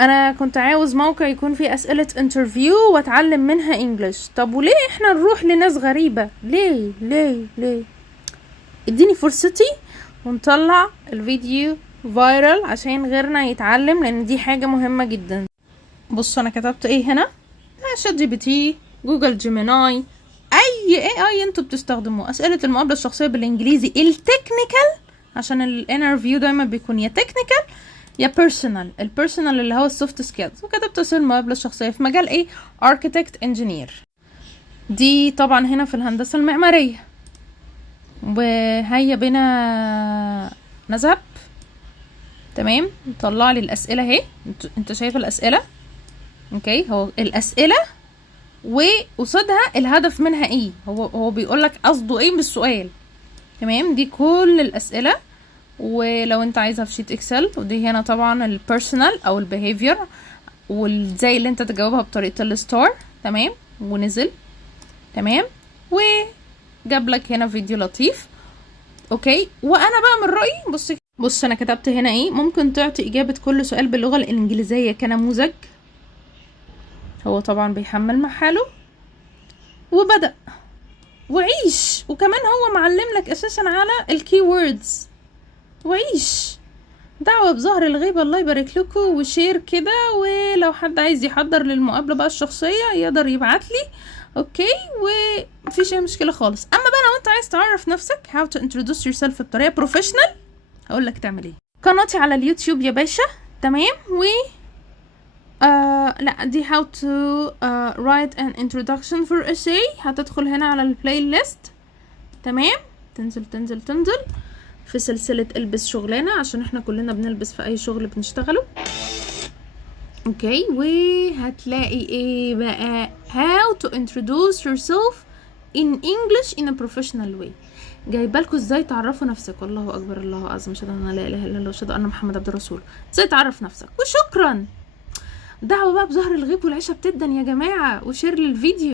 انا كنت عاوز موقع يكون فيه اسئلة انترفيو واتعلم منها انجلش. طب وليه احنا نروح لناس غريبة؟ ليه ليه ليه؟ اديني فرصتي ونطلع الفيديو فايرال عشان غيرنا يتعلم، لان دي حاجة مهمة جدا. بصوا انا كتبت ايه هنا. شات جي بي تي، جوجل جيميناي، اي انتوا بتستخدموه. اسئلة المقابلة الشخصية بالانجليزي التكنيكال، عشان الانترفيو دايما بيكون يا تكنيكال يا بيرسونال. البيرسونال اللي هو السوفت سكيلز. وكتبت اسئلة المقابلة الشخصية في مجال ايه؟ اركيتكت انجينير. دي طبعا هنا في الهندسة المعمارية. وهيا بنا نذهب. تمام، طلع لي الاسئله اهي. انت شايف الاسئله؟ اوكي، هو الاسئله وقصادها الهدف منها ايه. هو بيقول لك قصده ايه بالسؤال. تمام، دي كل الاسئله. ولو انت عايزها في شيت اكسل. ودي هنا طبعا البيرسونال او البيهيفير، وازاي اللي انت تجاوبها بطريقه الستار. تمام، ونزل. تمام، وجاب لك هنا فيديو لطيف. اوكي، وانا بقى من رايي، بص انا كتبت هنا ايه. ممكن تعطي اجابة كل سؤال باللغة الانجليزية كنموذج. هو طبعا بيحمل مع حاله وبدأ وعيش. وكمان هو معلم لك اساسا على الكي ووردز. وعيش. دعوة بظهر الغيبة. الله يبارك لكم. وشير كده. ولو حد عايز يحضر للمقابلة بقى الشخصية يقدر يبعت لي. اوكي، ومفيش اي مشكلة خالص. اما بقى لو انت عايز تعرف نفسك how to introduce yourself بطريقة بروفيشنال، هقول لك تعمل ايه. قناتي على اليوتيوب يا باشا. تمام، و لا، دي how to write an introduction for essay. هتدخل هنا على البلاي ليست. تمام، تنزل تنزل تنزل في سلسلة البس شغلانة، عشان احنا كلنا بنلبس في اي شغل بنشتغله. اوكي، وهتلاقي ايه بقى؟ how to introduce yourself in English in a professional way. جايبالكوا ازاي تعرفوا نفسك. والله اكبر، الله اعظم، اشهد ان لا اله الا الله واشهد ان محمد عبد الرسول. ازاي تعرف نفسك. وشكرا. دعوة بقى بظهر الغيب والعشاء بتدن يا جماعة. وشير للفيديو.